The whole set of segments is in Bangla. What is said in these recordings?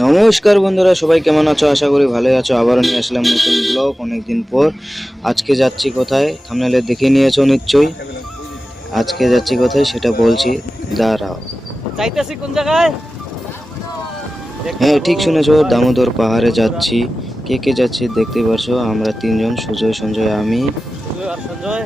নমস্কার বন্ধুরা সবাই কেমন আছো? আশা করি ভালোই আছো। আবারও নিয়ে আসলাম নতুন ব্লগ অনেকদিন পর। আজকে যাচ্ছি কোথায়? থামনেলে দেখে নিয়েছো নিশ্চয়ই। আজকে যাচ্ছি কোথায় সেটা বলছি। দাঁড়াও। চাইতেছি কোন জায়গায়? হ্যাঁ ঠিক শুনেছো দামোদর পাহাড়ে যাচ্ছি। কে কে যাচ্ছি দেখতে পারছ? আমরা তিনজন সুজয় সঞ্জয় আমি। সঞ্জয়।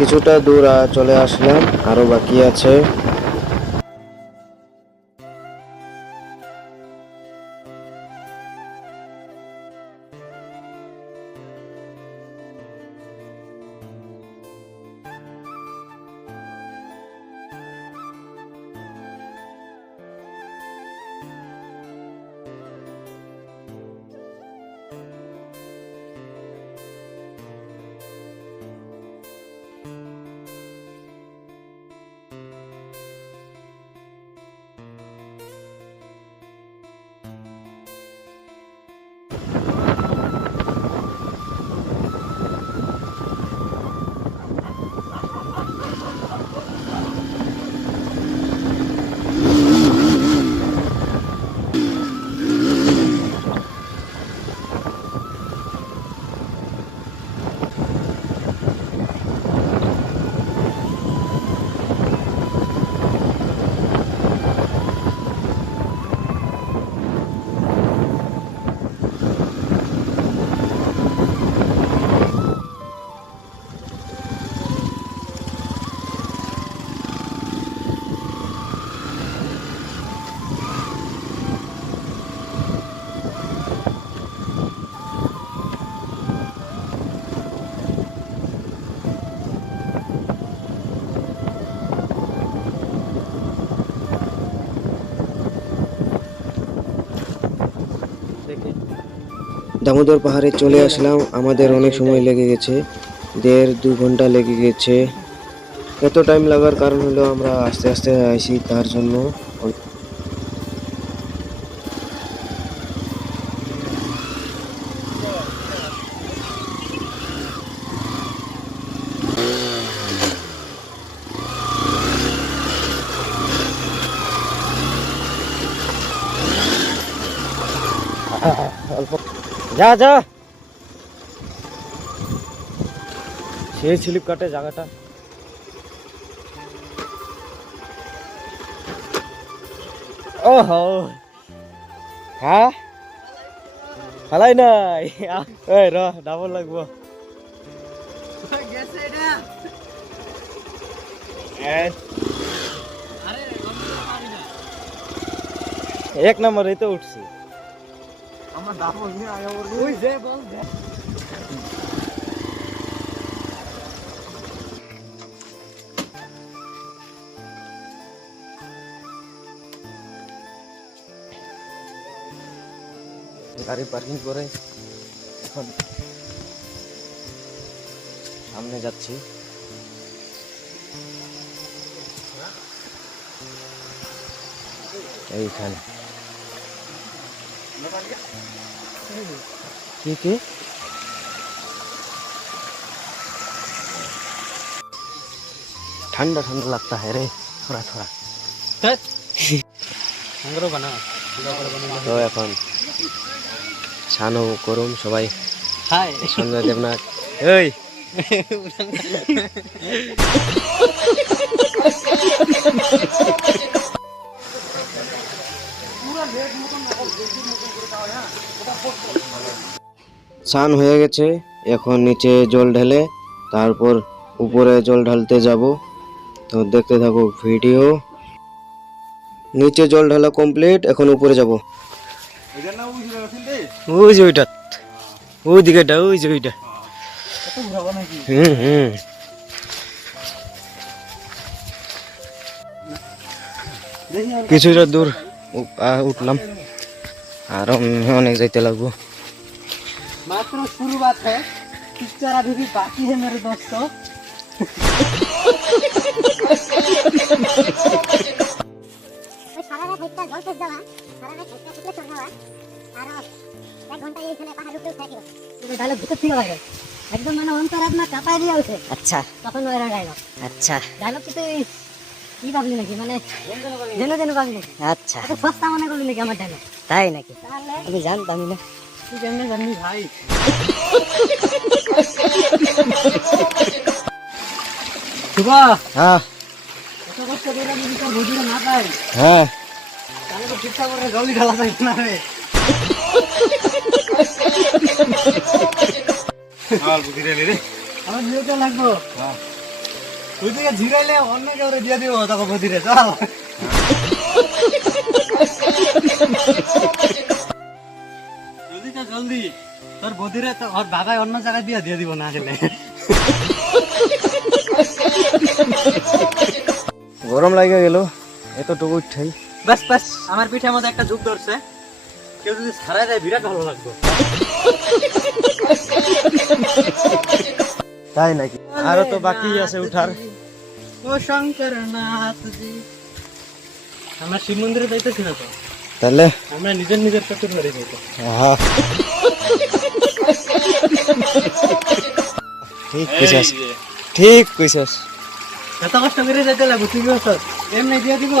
কিছুটা দূর চলে আসলাম। আরও বাকি আছে। দামোদর পাহাড়ে চলে আসলাম। আমাদের অনেক সময় লেগে গেছে। দেড় দু ঘণ্টা লেগে গেছে। এত টাইম লাগার কারণ হলো আমরা আস্তে আস্তে আইসি তার জন্য অল্প যা যা। সেই স্লিপ কাটে জায়গাটা। ওহো। হ্যাঁ? ফালাই নাই। এই র ডাবল লাগবো। এক নম্বর তো উঠছি। গাড়ি পার্কিং করে এখন সামনে যাচ্ছি। এইখানে। কি কি ठंडा ठंडा लगता है रे थोड़ा थोड़ा তো এখন ছানো করুম সবাই হাই সঞ্জয় দেবনাথ এই স্নান হয়ে গেছে। এখন নিচে জল ঢেলে তারপর উপরে জল ঢালতে যাব। তো দেখতে থাকো ভিডিও। নিচে জল ঢালা কমপ্লিট, এখন উপরে যাব। ওই যে ওইটা। ওই দিকেটা ওই যে ওইটা। হুম হুম। কিছুটা দূর উঠলাম। আর অনেক যাইতে লাগবো मात्र शुरुआत है पिक्चर अभी भी बाकी है मेरे दोस्तों ওই সারা রাত হইতা জল সেচ দেওয়া সারা রাত হইতা শুকলে চড় দেওয়া আর এক ঘন্টা এইখানে পাহাড় উপরে থাকি তাহলে ভূতের থেকে লাগে একদম মানে অন্তরাত্মা কাঁপায় দিয়ে উঠে আচ্ছা তখন ওরা ডায়লগ আচ্ছা ডায়লগ কি তুই কি ভাবলি নাকি? মানে যেন যেন ভাবলি নাকি? আচ্ছা। সস্তা মনে করলি নাকি আমার তাই নাকি? তাহলে? আমি জানতামই না। ভাই। শুভা। হ্যাঁ। এত কষ্ট করে যদি তোর বুঝিটা না পাই হ্যাঁ। তাহলে তো ঠিকঠাক করে জলদি ঢালা যায় না রে। আমার বিয়েটা লাগবো। তুই থেকে ঝিরাইলে অন্য কেউ দিয়ে দিব তখন বুঝিরে চল। জলদি। তোর বদিরে তো ওর বাবাই অন্য জায়গায় দিয়ে দিয়ে দিব না গেলে গরম লাগে গেল এতটুকু ঠাই বাস বাস আমার পিঠের মধ্যে একটা যুগ ধরছে। কেউ যদি ছাড়া যায় বিরাট ভালো লাগবে। তাই নাকি? আরও তো বাকি আছে উঠার। ও শঙ্কর নাথ জি আমরা শিব মন্দিরে যাইতেছি না তো? তাহলে? আমরা নিজের নিজের চতুর বাড়ি যাইতো। হ্যাঁ ঠিক কইছাস। ঠিক কইছাস। এত কষ্ট করে যেতে লাগবো তুই বছর এমনি দিয়ে দিব?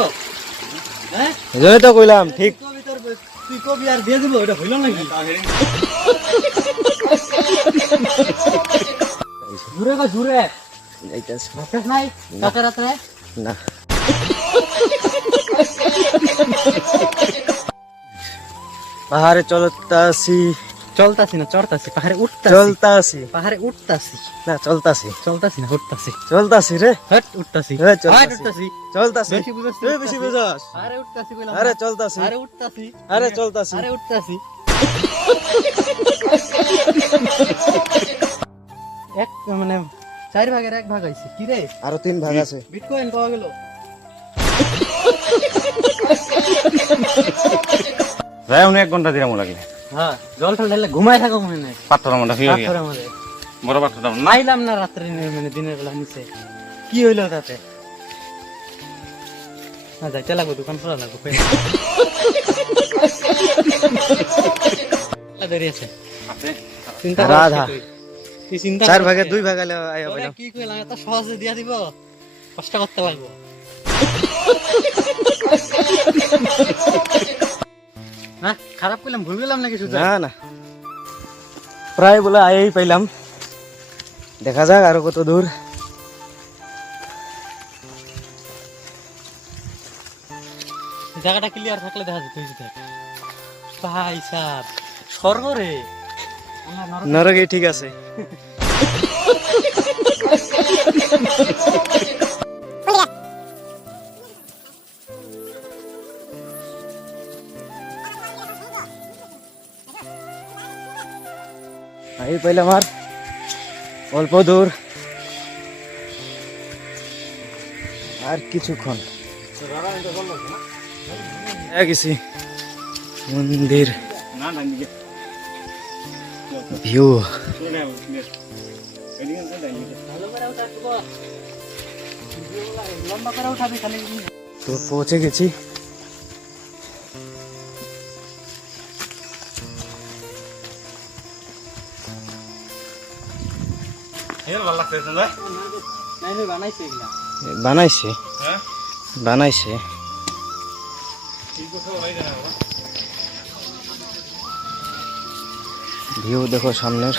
হ্যাঁ? এজন্যই তো কইলাম ঠিক। তুই কবি আর দিয়ে দিব এটা হইল নাকি? ঘুরে গো ঘুরে নাই রাতে? না। পাহাড়ে চলতাছি। চলতাছি না চড়তাছি পাহাড়ে উঠতাছি। চলতাছি। পাহাড়ে উঠতাছি। না চলতাছি। চলতাছি না উঠতাছি। চলতাছি রে। হট উঠতাছি। হ্যাঁ, চলতাছি। চলতাছি। বেশি বুঝাস এ, বেশি বুঝাস। আরে উঠতাছি কইলাম। আরে। চলতাছি। আরে উঠতাছি। আরে চলতাছি। আরে উঠতাছি। এক মানে চার ভাগের এক ভাগ হইছে। কি রে? আরও তিন ভাগ আছে। বিটকয়েন পাওয়া গেল। যাই উনি এক ঘণ্টা দিলাম লাগলে। হ্যাঁ জল টল ঢাললে ঘুমাই থাকো মনে হয়। পাথর গিয়া পাথরের মধ্যে। বড় পাথর দাম না নাইলাম না রাত্রে মানে দিনের বেলা নিচে। কি হইল তাতে? না যাইতে লাগবো দোকান খোলা লাগবো দেরি আছে? চিন্তা আধা। কি চিন্তা চার ভাগে দুই ভাগ আলে পাইলাম কি কইলাম এত সহজে দিয়া দিব? কষ্ট করতে পারব। না খারাপ করলাম ভুল গেলাম নাকি সুজা? না না। প্রায় বলে আই পাইলাম। দেখা যাক আরও কত দূর। জায়গাটা ক্লিয়ার থাকলে দেখা যেত যদি ভাই সাহ স্বর্গ রে। নরক নরকে ঠিক আছে আই পাইলাম আর অল্প দূর আর কিছুক্ষণ হয়ে গেছি মন্দির না না নিজে ভিউ। তো পৌঁছে গেছি। বানাইছে। বানাইছে। ভিউ দেখো সামনের।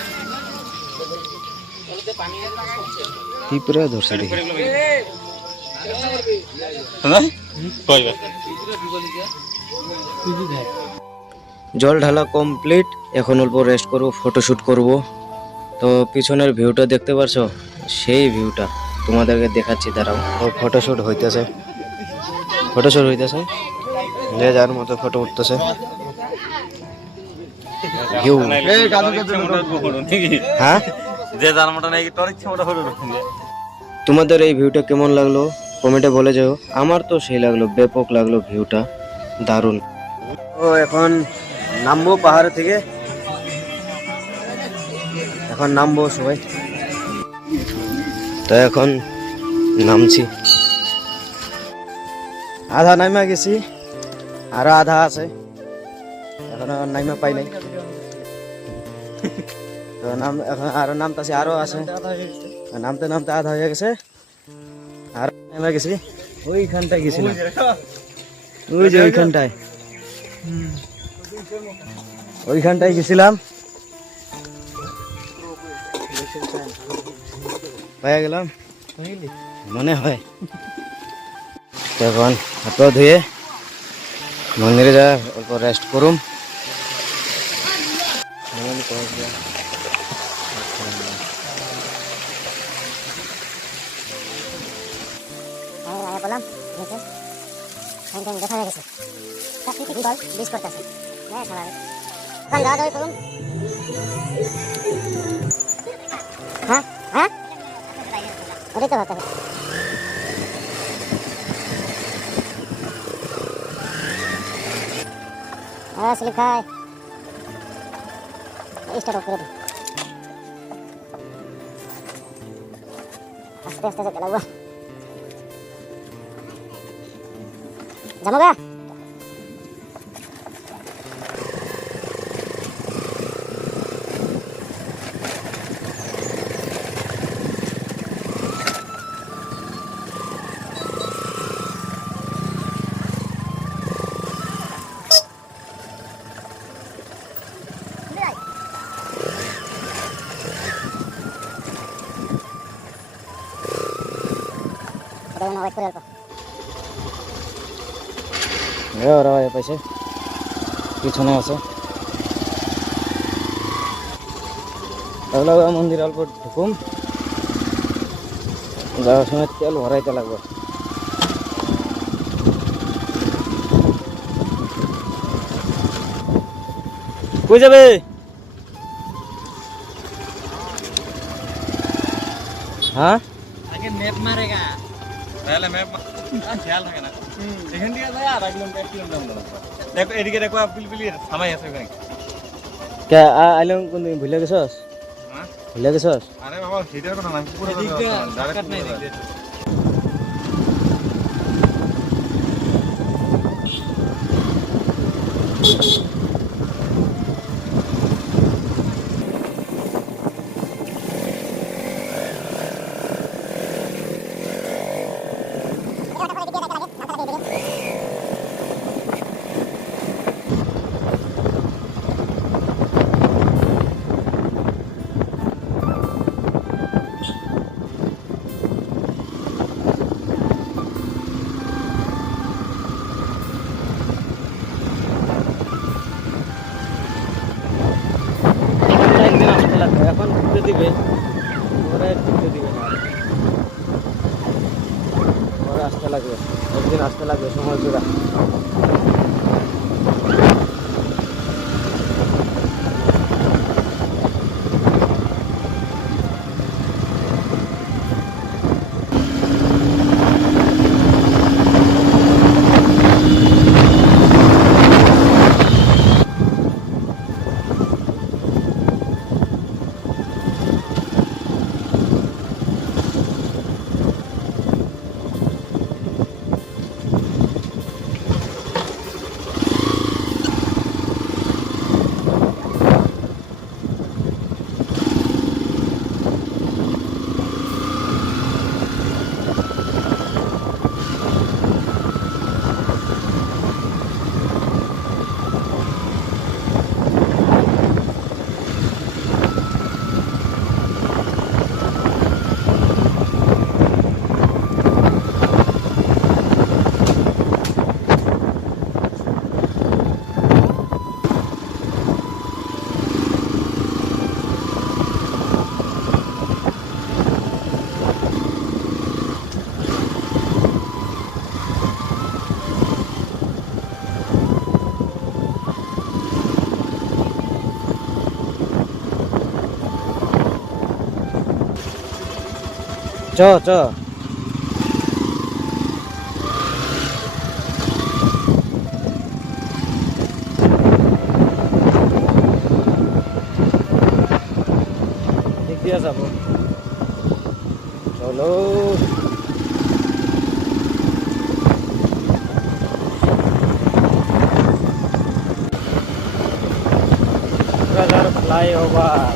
ত্রিপুরা ধরছে দেখি। দেখ জল ঢালা কমপ্লিট এখন অল্প রেস্ট করব ফটোশুট করব। তো পিছনের ভিউটা দেখতে পারছ? সেই ভিউটা তোমাদেরকে দেখাচ্ছি দাঁড়াও। তো ফটোশুট হইতেছে। ফটোশ্যুট হইতেছে? যে যার মতো ফটো উঠতেছে। হ্যাঁ যে যার মতো নাকি? তোর ইচ্ছে মতো ফটো তোমাদের এই ভিউটা কেমন লাগল? কমেন্টে বলে যাও। আমার তো সেই লাগল ব্যাপক লাগল ভিউটা দারুণ। ও এখন নামবো পাহাড় থেকে। এখন নামবো সবাই। তো এখন নামছি। আধা নাইমা গেছি আরও আধা আছে। এখন আর নাইমা পাই নাই। নাম এখন আরও নামতাছে আরও আছে। নামতে নামতে আধা হয়ে গেছে। আর নেমে গেছি। ওইখানটায় গেছিলাম ওই যে ওইখানটায়। ওইখানটায় গেছিলাম। পেয়ে গেলাম। মনে হয়। তখন হাত ধুয়ে মন্দিরে যা অল্প রেস্ট করুম। এখানে দেখা হয়ে গেছে বল বিশ করতেছে হ্যাঁ খাবার ওখানে যাওয়া যাবে করুন হ্যাঁ হ্যাঁ ওটাই তো ভাবতে হ্যাঁ স্লিপ খায় স্টার্ট অফ করে আস্তে আস্তে যেতে লাগবে জামাগা ওটা ওয়েট করে অল্প এ ওরা পাইছে। পিছনে আছে। তাহলে মন্দির অল্প ঢুকুম। যাওয়ার সময় তেল ভরাইতে লাগবে। কই যাবে? হ্যাঁ? আগে ম্যাপ মারেগা। তাহলে ম্যাপ খেয়াল থাকে না। এখান থেকে যায় আর এক কিলোমিটার এক কিলোমিটার দেখো এদিকে দেখো পিলপিলি থামাই আছে ওখানে। কে আইলাম কোন ভুলে গেছস? হ্যাঁ? ভুলে গেছস? আরে বাবা সেটার কথা না পুরো এদিকটা শর্টকাট নাই দিবে ওরা ঘুরতে দিবে না। ওরা আসতে লাগবে। একদিন আসতে লাগবে সময় জোড়া চ দিয়ে যাব চলো ফ্লাইওভার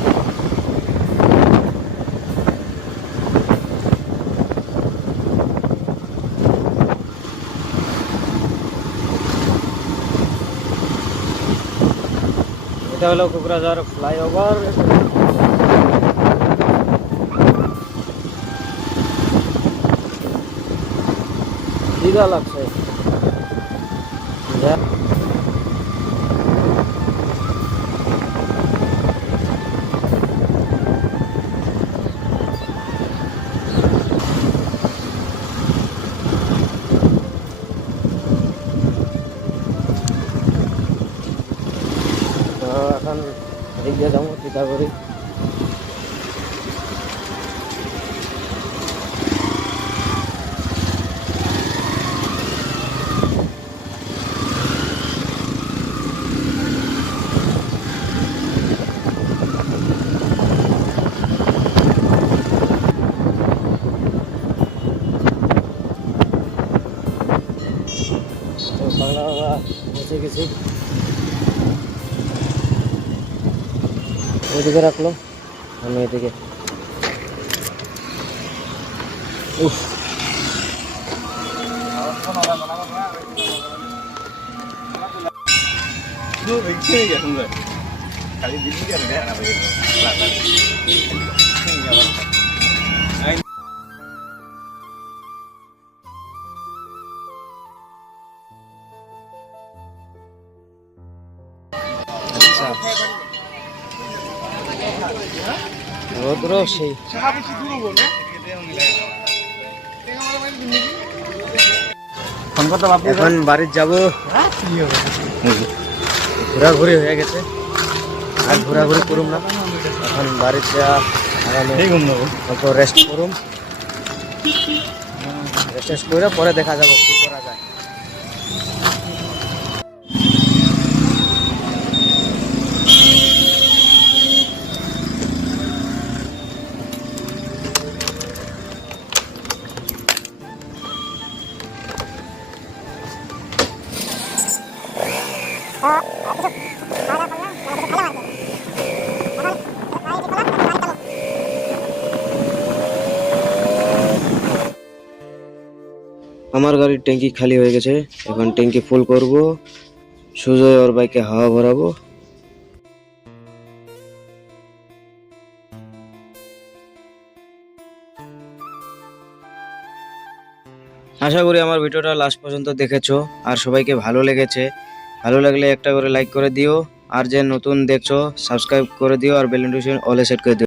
এটা হলো কোকরাঝার ফ্লাইওভার দিদা লাগছে গেছি। ওইদিকে রাখল। আমি এদিকে। উফ। খালি দিল্লি কেন রৌদ্র সেই। এখন বাড়ির যাব। ঘোরাঘুরি হয়ে গেছে। আর ঘোরাঘুরি করুম না। এখন বাড়ির যা আরামে এই ঘুম নেব অল্প রেস্ট করুম। রেস্ট করে পরে দেখা যাব কি করা যায়। আমার গাড়ির ট্যাঙ্কি খালি হয়ে গেছে। এখন ট্যাঙ্কি ফুল করব, সুজয় ওর বাইকে হাওয়া ভরাবো। আশা করি আমার ভিডিওটা লাস্ট পর্যন্ত দেখেছ, আর সবাইকে ভালো লেগেছে। ভালো লাগলে একটা করে লাইক করে দিও, আর যে নতুন দেখছ সাবস্ক্রাইব করে দিও, আর বেল নোটিফিকেশন অলে সেট করে দিও।